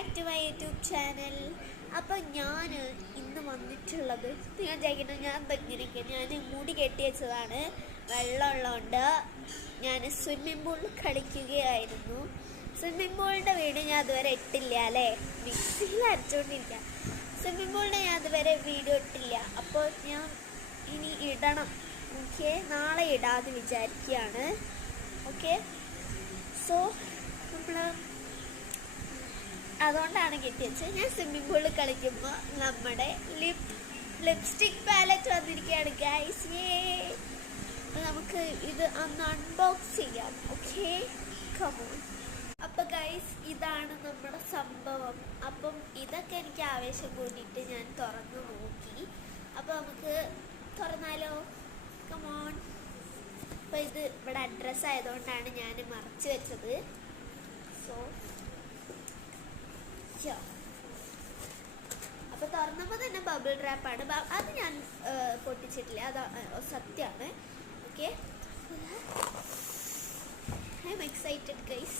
Back to my YouTube channel. അപ്പം ഞാൻ ഇന്ന് വന്നിട്ടുള്ളത് ഞാൻ വിചാരിക്കുന്നത് ഞാൻ തന്നിരിക്കുക ഞാൻ മുടി കെട്ടി വെച്ചതാണ്. വെള്ളമുള്ളതുകൊണ്ട് ഞാൻ സ്വിമ്മിംഗ് പൂളിൽ കളിക്കുകയായിരുന്നു. സ്വിമ്മിംഗ് പൂളിൻ്റെ വീഡിയോ ഞാൻ അതുവരെ ഇട്ടില്ല അല്ലേ, മിക്സിയിൽ അരച്ചുകൊണ്ടിരിക്കുക. സ്വിമ്മിംഗ് പൂളിൻ്റെ ഞാൻ അതുവരെ വീഡിയോ ഇട്ടില്ല. അപ്പോൾ ഞാൻ ഇനി ഇടണം. ഓക്കെ, നാളെ ഇടാതെ വിചാരിക്കുകയാണ്. ഓക്കെ, സോ നമ്മൾ അതുകൊണ്ടാണ് കെട്ടിവെച്ചത്. ഞാൻ സ്വിമ്മിംഗ് പൂളിൽ കളിക്കുമ്പോൾ നമ്മുടെ ലിപ്സ്റ്റിക് പാലറ്റ് വന്നിരിക്കുകയാണ് ഗൈസ്. അപ്പോൾ നമുക്ക് ഇത് ഒന്ന് അൺബോക്സ് ചെയ്യാം. Okay, come on. അപ്പോൾ ഗൈസ്, ഇതാണ് നമ്മുടെ സംഭവം. അപ്പം ഇതൊക്കെ എനിക്ക് ആവേശം കൂടിയിട്ട് ഞാൻ തുറന്നു നോക്കി. അപ്പോൾ നമുക്ക് തുറന്നാലോ? കമോൺ. അപ്പോൾ ഇത് ഇവിടെ അഡ്രസ്സ് ആയതുകൊണ്ടാണ് ഞാൻ മറച്ചു വെച്ചത്. സോ അപ്പോൾ തുറന്നപ്പോൾ തന്നെ ബബിൾ റാപ്പാണ്. അത് ഞാൻ പൊട്ടിച്ചിട്ടില്ല, അത് സത്യമാണ്. Okay, I M excited guys.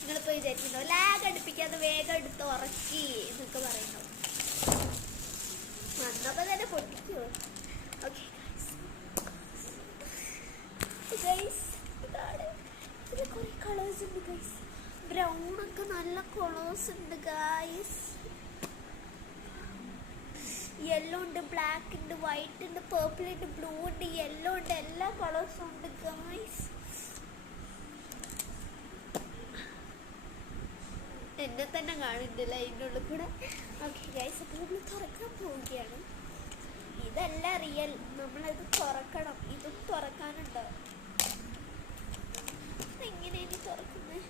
നിങ്ങളിപ്പോൾ വിചാരിക്കുന്നു ലാഗ് അടുപ്പിക്കാതെ വേഗം എടുത്ത് ഉറക്കി എന്നൊക്കെ പറയുന്നു. വന്നപ്പോൾ തന്നെ പൊട്ടിക്കുമോ? ഓക്കെ ഗൈസ്, ഇതാണ്. ഇതിൽ കുറേ കളേഴ്സ് ഉണ്ട് ഗൈസ്. ബ്രൗണൊക്കെ നല്ല കളേഴ്സ് ഉണ്ട് ഗൈസ്. യെല്ലോ ഉണ്ട്, ബ്ലാക്ക് ഉണ്ട്, വൈറ്റ് ഉണ്ട്, പേർപ്പിൾ ഉണ്ട്, ബ്ലൂ ഉണ്ട്, യെല്ലോ ഉണ്ട്, എല്ലാ കളേഴ്സും ഉണ്ട് ഗൈസ്. എന്നെ തന്നെ കാണുന്നില്ല അതിൻ്റെ ഉള്ളിൽ കൂടെ. ഓക്കെ ഗൈസ്, അപ്പോൾ നമ്മൾ തുറക്കാൻ പോവുകയാണ്. ഇതല്ല റിയൽ, നമ്മളത് തുറക്കണം. ഇതും തുറക്കാനുണ്ട്. എങ്ങനെയാണ് തുറക്കുന്നത്?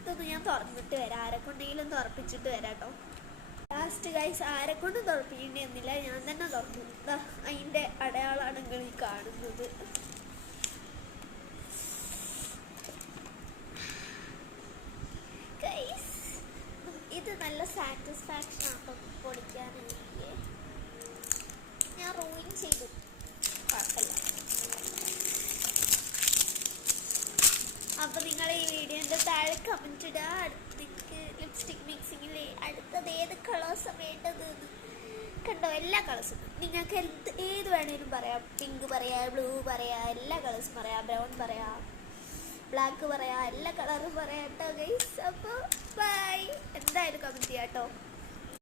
ഇതൊന്ന് ഞാൻ തുറന്നിട്ട് വരാം. ആരെക്കൊണ്ടെങ്കിലും തുറപ്പിച്ചിട്ട് വരാം കേട്ടോ. ലാസ്റ്റ് ഗൈസ് ആരെക്കൊണ്ടും തുറപ്പിക്കേണ്ടി വന്നില്ല, ഞാൻ തന്നെ തുറന്നു. അതിൻ്റെ അടയാളമാണ് നിങ്ങൾ ഈ കാണുന്നത്. ഗൈസ്, ഇത് നല്ല സാറ്റിസ്ഫാക്ഷൻ ആട്ടോ പൊളിക്കാനാണെങ്കിൽ. ഞാൻ റൂയിൻ ചെയ്തു, കുഴപ്പമില്ല. അപ്പോൾ നിങ്ങൾ ഈ വീഡിയോൻ്റെ താഴെ കമൻറ്റ് ഇടുക. നിങ്ങൾക്ക് ലിപ്സ്റ്റിക് മിക്സിങ്ങിൽ അടുത്തത് ഏത് കളേഴ്സാണ് വേണ്ടത് എന്ന്. കണ്ടോ, എല്ലാ കളേഴ്സും നിങ്ങൾക്ക് ഏത് വേണേലും പറയാം. പിങ്ക് പറയാം, ബ്ലൂ പറയാം, എല്ലാ കളേഴ്സും പറയാം, ബ്രൗൺ പറയാം, ബ്ലാക്ക് പറയാം, എല്ലാ കളറും പറയാം കേട്ടോ ഗൈസ്. അപ്പോൾ ബൈ. എന്തായാലും കമൻറ്റ് ചെയ്യാം കേട്ടോ.